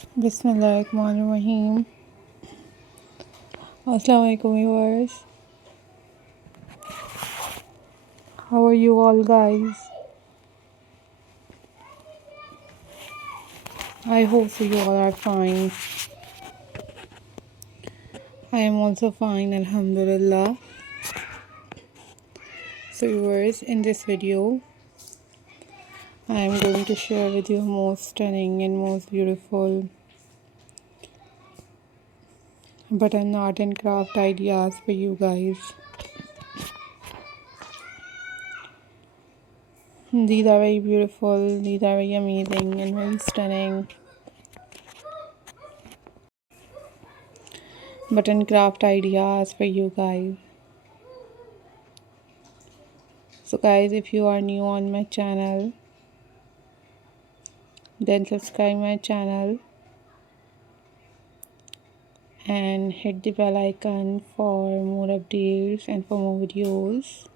Bismillahirrahmanirrahim. Assalamualaikum viewers. How are you all guys? I hope so you all are fine. I am also fine, alhamdulillah. So viewers, in this video I am going to share with you most stunning and most beautiful button art and craft ideas for you guys. These are very beautiful, these are very amazing and very stunning button craft ideas for you guys. So guys, if you are new on my channel, then subscribe my channel and hit the bell icon for more updates and for more videos.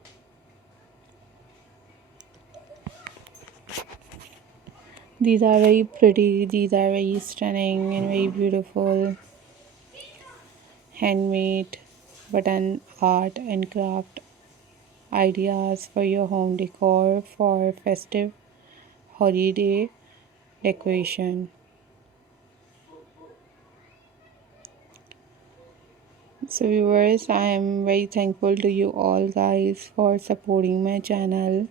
These are very pretty, these are very stunning and very beautiful handmade button art and craft ideas for your home decor for festive holiday decoration. So viewers, I am very thankful to you all guys for supporting my channel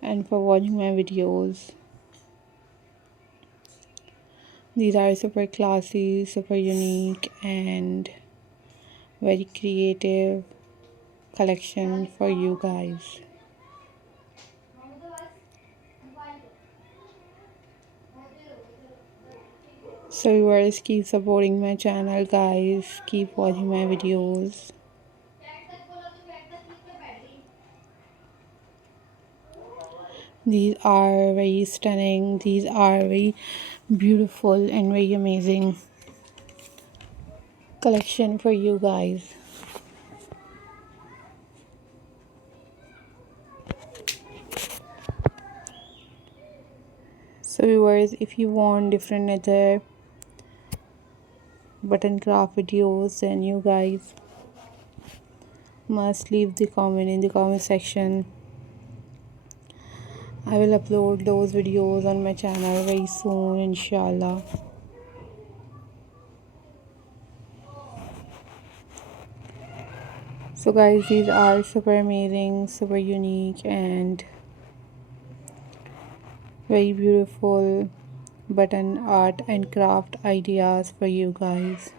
and for watching my videos. These are super classy, super unique and very creative collection for you guys. So viewers, keep supporting my channel guys, keep watching my videos. These are very stunning, these are very beautiful and very amazing collection for you guys. So viewers, if you want different other button craft videos, then you guys must leave the comment in the comment section. I will upload those videos on my channel very soon, inshallah. So guys, these are super amazing, super unique and very beautiful button art and craft ideas for you guys.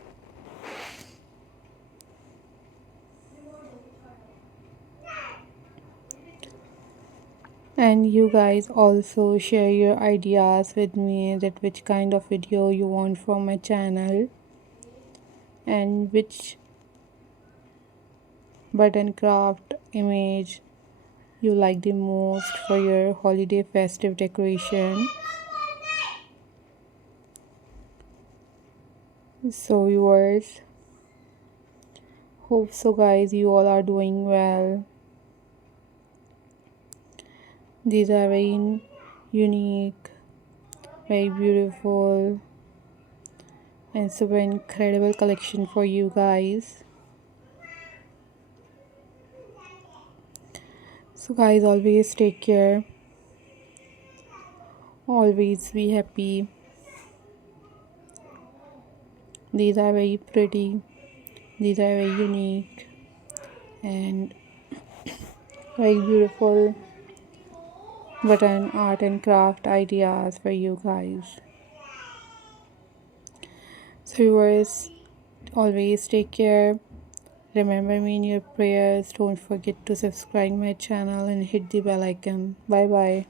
And you guys also share your ideas with me, that which kind of video you want from my channel and which button craft image you like the most for your holiday festive decoration. So viewers, hope so guys you all are doing well. These are very unique, very beautiful and super incredible collection for you guys. So guys, always take care, always be happy. These are very pretty, these are very unique and very beautiful button art and craft ideas for you guys. So viewers, always take care, remember me in your prayers, don't forget to subscribe my channel and hit the bell icon. Bye bye.